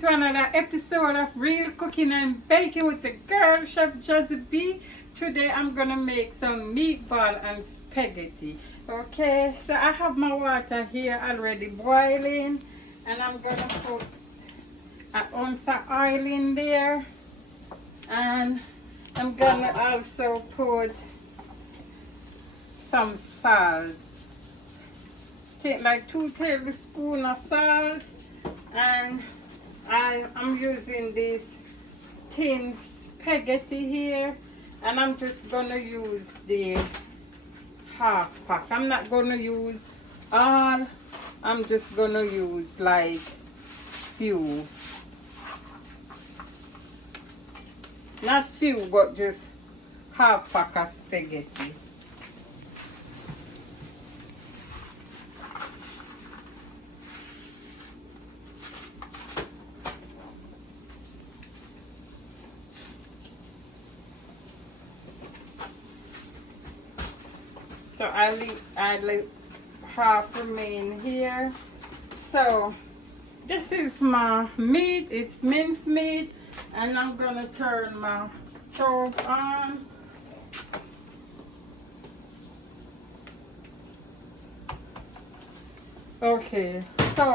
to another episode of Real Cooking and Baking with the girl, Chef Jazzy B. Today I'm going to make some meatball and spaghetti. Okay, so I have my water here already boiling, and I'm going to put an ounce of oil in there, and I'm going to also put some salt. Take like 2 tablespoons of salt, and I'm using this tin spaghetti here, and I'm just gonna use the half pack. I'm not gonna use all, I'm just gonna use like few, not few, but just half pack of spaghetti. So I leave half remain here. So this is my meat. It's minced meat, and I'm gonna turn my stove on. Okay, so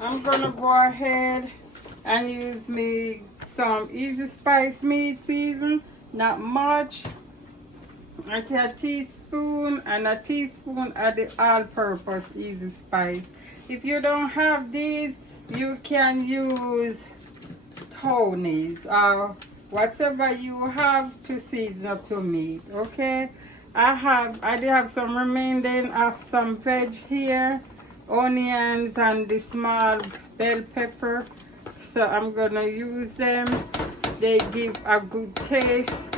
I'm gonna go ahead and use me some Easy Spice meat season. Not much. I take a teaspoon and a teaspoon of the all-purpose Easy Spice. If you don't have these, you can use Tony's or whatever you have to season up your meat. Okay, I do have some remaining of some veg here, onions and the small bell pepper, so I'm gonna use them. They give a good taste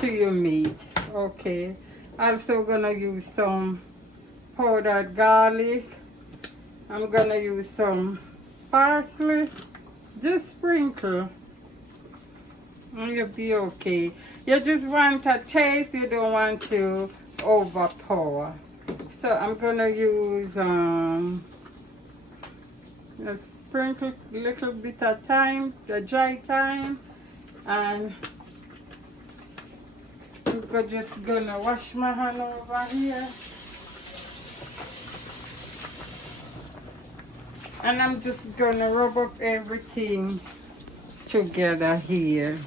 to your meat. Okay, also gonna use some powdered garlic. I'm gonna use some parsley, just sprinkle, and you'll be okay. You just want a taste, you don't want to overpower. So I'm gonna use just sprinkle a little bit of thyme, the dry thyme, and I'm just gonna wash my hand over here, and I'm just gonna rub up everything together here.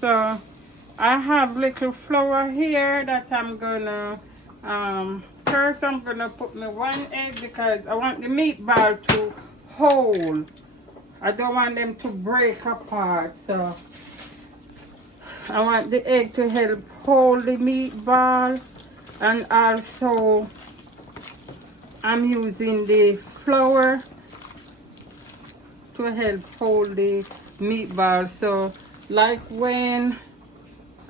So I have little flour here that I'm gonna, first I'm gonna put my 1 egg because I want the meatball to hold. I don't want them to break apart, so I want the egg to help hold the meatball, and also I'm using the flour to help hold the meatball. So like when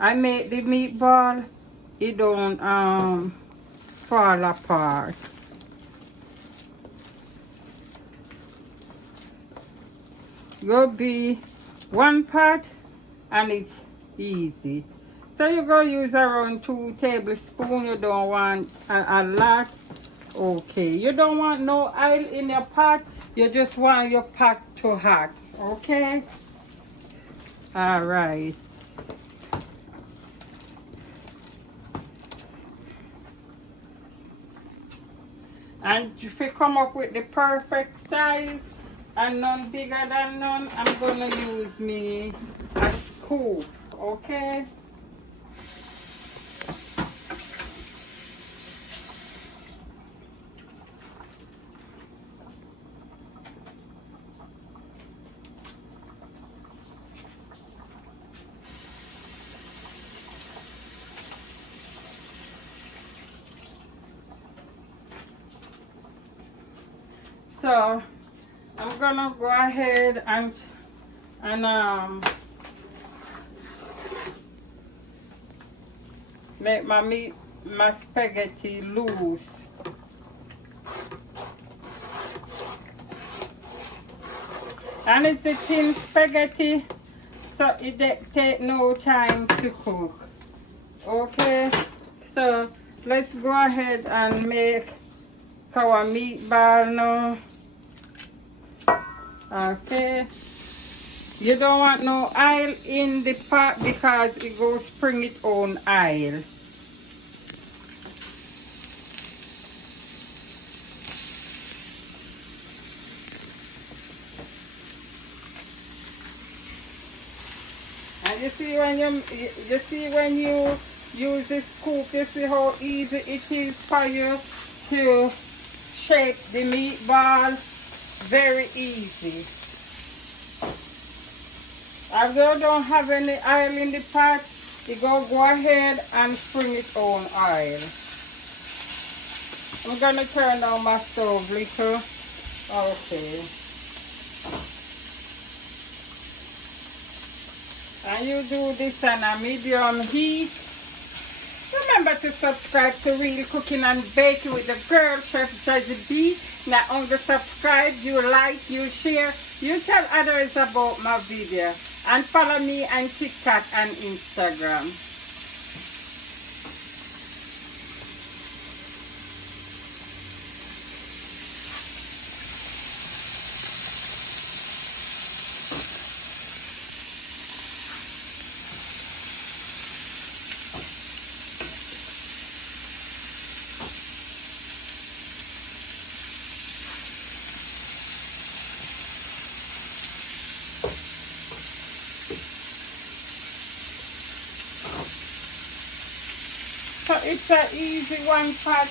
I make the meatball, it don't fall apart. Go be 1 pot and it's easy. So you go use around 2 tablespoons. You don't want a lot. Okay, you don't want no oil in your pot. You just want your pot to hot. Okay. All right. And if you come up with the perfect size and none bigger than none, I'm gonna use me a scoop. Okay. So I'm gonna go ahead and make my spaghetti loose. And it's a thin spaghetti, so it take no time to cook. Okay, so let's go ahead and make our meatball now. Okay, you don't want no oil in the pot because it goes spring its own oil. And you see when you use this scoop, you see how easy it is for you to shape the meatball. Very easy. Although don't have any oil in the pot, you go ahead and spring its own oil. I'm gonna turn down my stove little. Okay. And you do this on a medium heat. Remember to subscribe to Real Cooking and Baking with the girl, Chef Jazzy B. Not only subscribe, you like, you share, you tell others about my video. And follow me on TikTok and Instagram. So it's an easy one pot.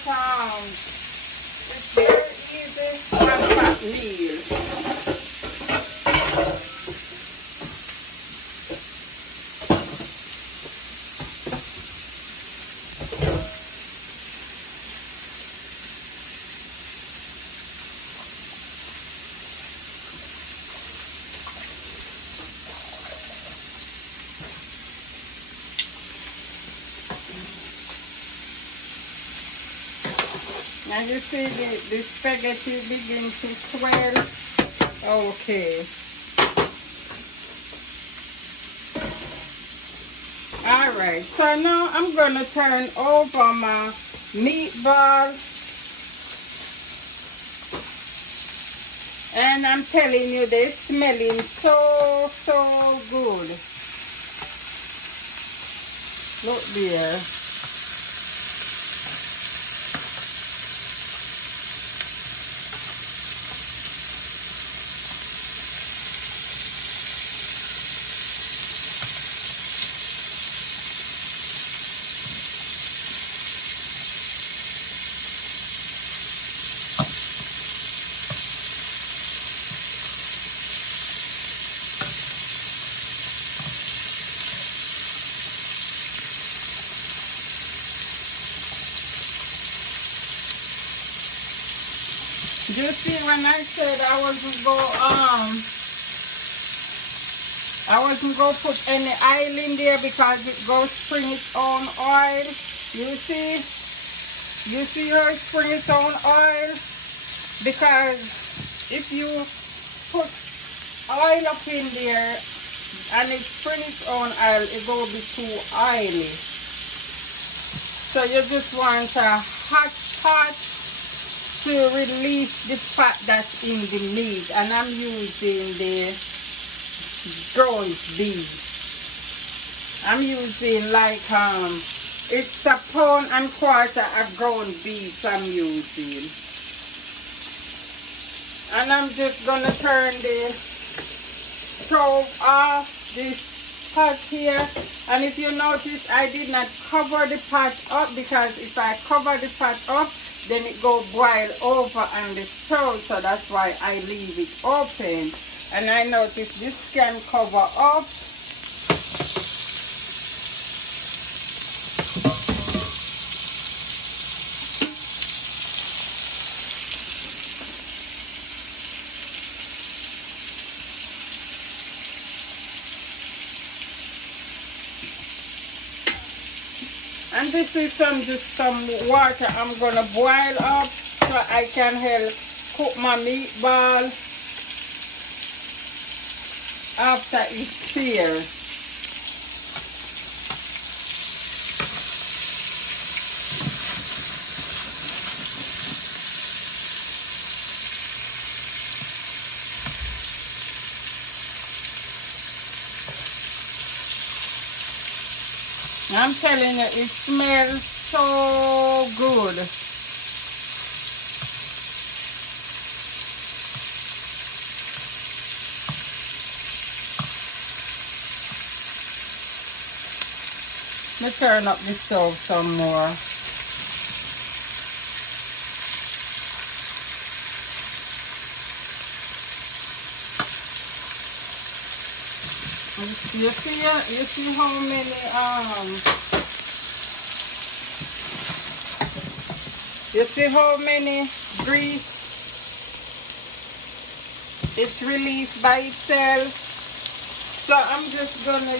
It's very easy one pot meal. Now you see the spaghetti begin to swell. Okay. Alright, so now I'm going to turn over my meatball. And I'm telling you, they're smelling so good. Look there. You see, when I said I wasn't going to put any oil in there because it goes spring its own oil. You see how it spring its own oil? Because if you put oil up in there and it spring its own oil, it will be too oily. So you just want a hot pot to release the fat that's in the meat, and I'm using the ground beef. I'm using like it's 1.25 pounds of ground beef I'm using, and I'm just gonna turn the stove off this pot here. And if you notice, I did not cover the pot up, because if I cover the pot up, then it go boil over on the stove, so that's why I leave it open. And I notice this can cover up. And this is just some water I'm gonna boil up so I can help cook my meatball. after it's seared. I'm telling you, it smells so good. Let me turn up the stove some more. You see how many you see how many grease it's released by itself. So I'm just gonna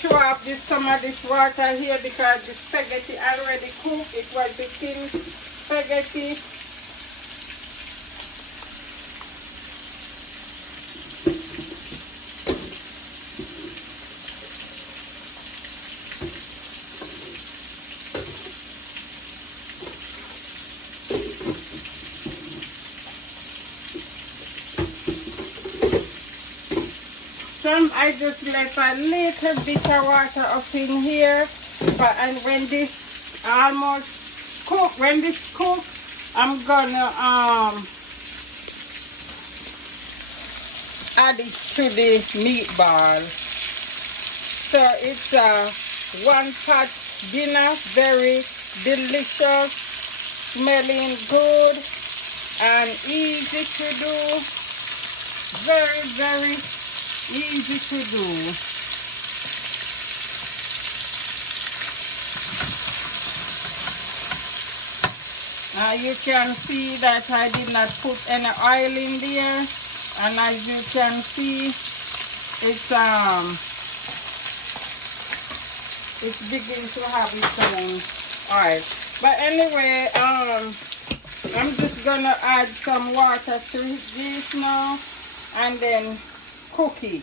throw up some of this water here because the spaghetti already cooked. It was the thin spaghetti. I just let a little bit of water up in here, and when this almost cook, I'm gonna add it to the meatball. So it's a one-pot dinner, very delicious, smelling good, and easy to do. Very, very easy to do. You can see that I did not put any oil in there, and as you can see, it's beginning to have its own oil. But anyway, I'm just gonna add some water to this now, and then cook it.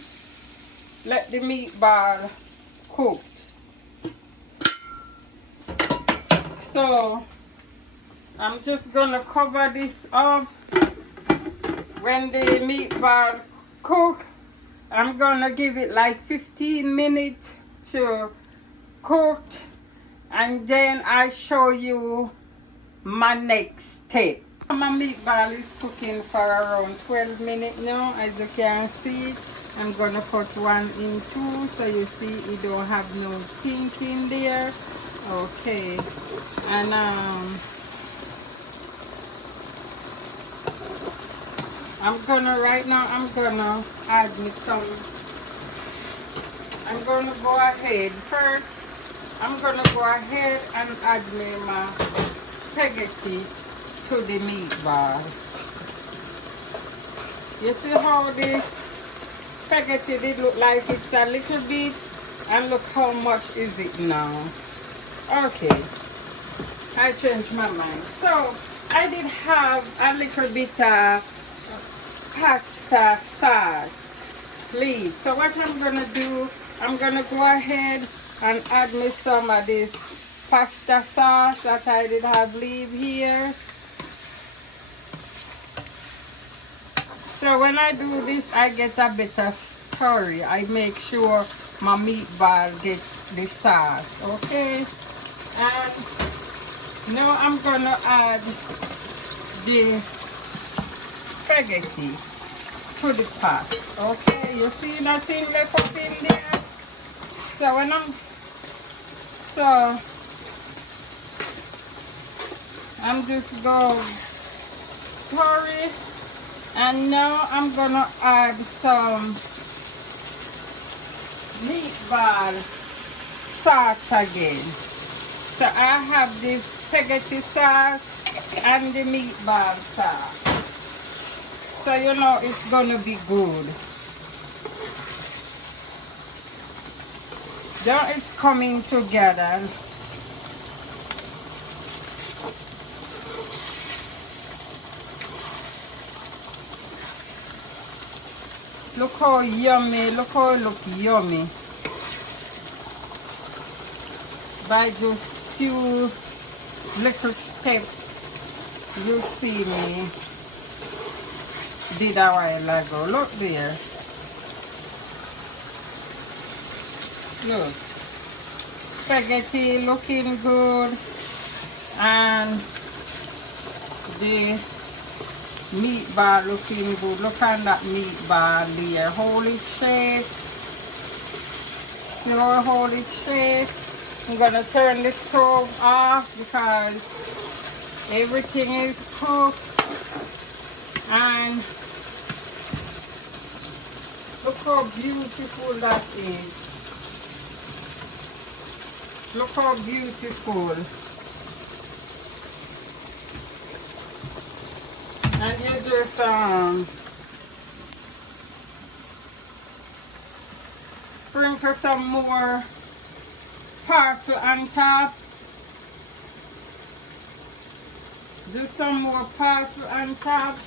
Let the meatball cook. So I'm just gonna cover this up. When the meatball cook, I'm gonna give it like 15 minutes to cook, and then I show you my next step. My meatball is cooking for around 12 minutes now. As you can see, I'm gonna put one in two, so you see it don't have no pink in there. Okay, and right now I'm gonna add me some. I'm gonna go ahead first. I'm gonna go ahead and add me my spaghetti to the meatball. You see how the spaghetti did look like it's a little bit, and look how much is it now. Okay, I changed my mind. So I did have a little bit of pasta sauce, please. So what I'm gonna do, I'm gonna go ahead and add me some of this pasta sauce that I did have leave here. So when I do this, I get a better story. I make sure my meatball get the sauce, okay? And now I'm gonna add the spaghetti to the pot, okay? You see nothing left up in there? So when I'm just going to stir it. And now I'm gonna add some meatball sauce again. So I have this spaghetti sauce and the meatball sauce. So you know it's gonna be good. Now it's coming together. Look how yummy, look how it look yummy. By just few little steps you see me did a while ago. Look there. Look. Spaghetti looking good. And the meatball looking good. Look at that meatball there. Hold it straight. You know, hold it straight. I'm gonna turn the stove off because everything is cooked. And look how beautiful that is. Look how beautiful. And you just sprinkle some more parsley on top. Just some more parsley on top.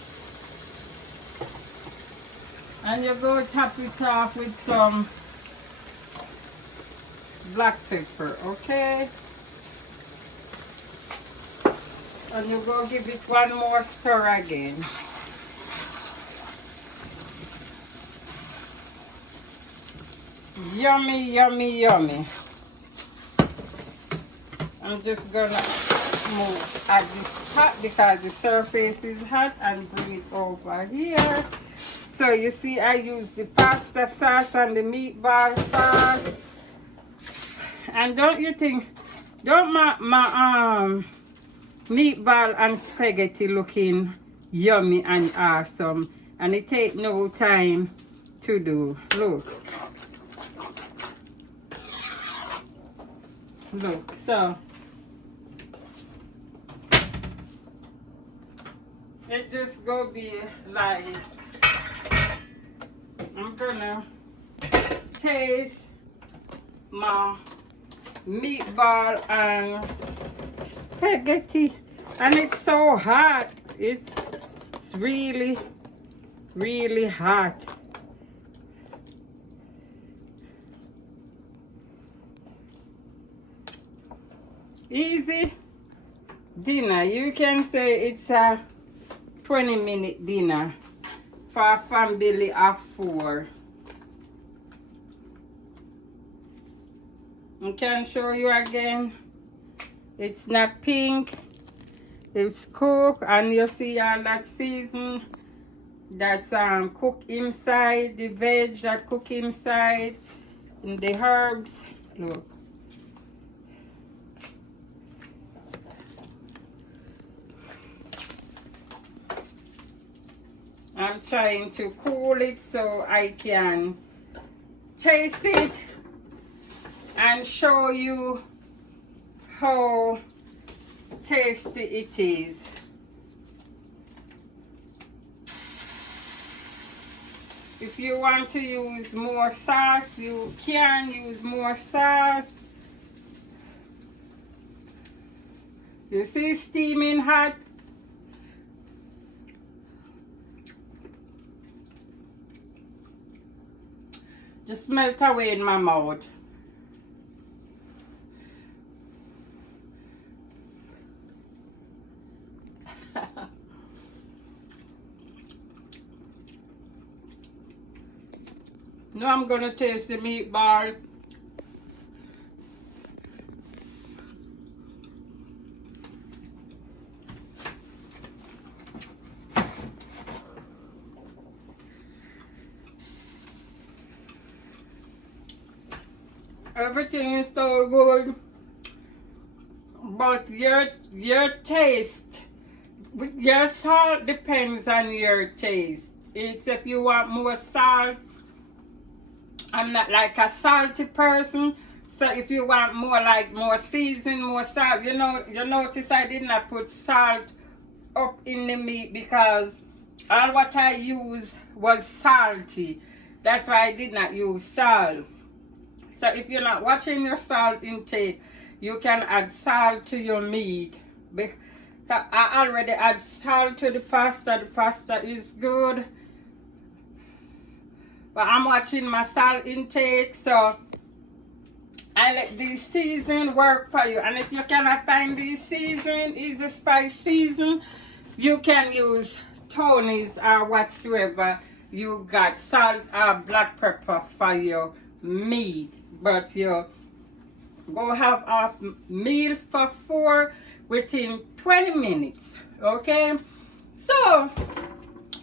And you go top it off with some black pepper, okay? And you go give it one more stir again. It's yummy, yummy, yummy. I'm just gonna move at this hot because the surface is hot and bring it over here. So you see I use the pasta sauce and the meatball sauce. And don't you think, don't my meatball and spaghetti looking yummy and awesome, and it take no time to do. Look, look. So it just go be like, I'm gonna taste my meatball and spaghetti, and it's so hot. It's really, really hot. Easy dinner. You can say it's a 20-minute dinner for a family of 4. I can show you again. It's not pink. It's cooked, and you see all that season that's cooked inside, the veg that cook inside, and the herbs. Look. I'm trying to cool it so I can taste it and show you how tasty it is. If you want to use more sauce, you can use more sauce. You see steaming hot? Just melt away in my mouth. Now I'm gonna taste the meatball. Everything is so good, but your taste, your salt depends on your taste. It's if you want more salt. I'm not like a salty person, so if you want more like more season, more salt, you know, you notice I did not put salt up in the meat because all what I used was salty. That's why I did not use salt. So if you're not watching your salt intake, you can add salt to your meat. Because I already add salt to the pasta. The pasta is good. But I'm watching my salt intake, so I let this season work for you. And if you cannot find this season, Easy Spice season, you can use Tony's or whatsoever. You got salt or black pepper for your meat. But you go have a meal for 4 within 20 minutes. Okay? So,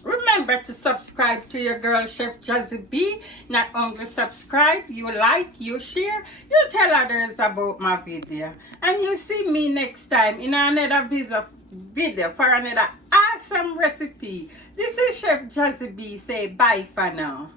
remember to subscribe to your girl Chef Jazzy B. Not only subscribe, you like, you share, you tell others about my video. And you see me next time in another video for another awesome recipe. This is Chef Jazzy B. Say bye for now.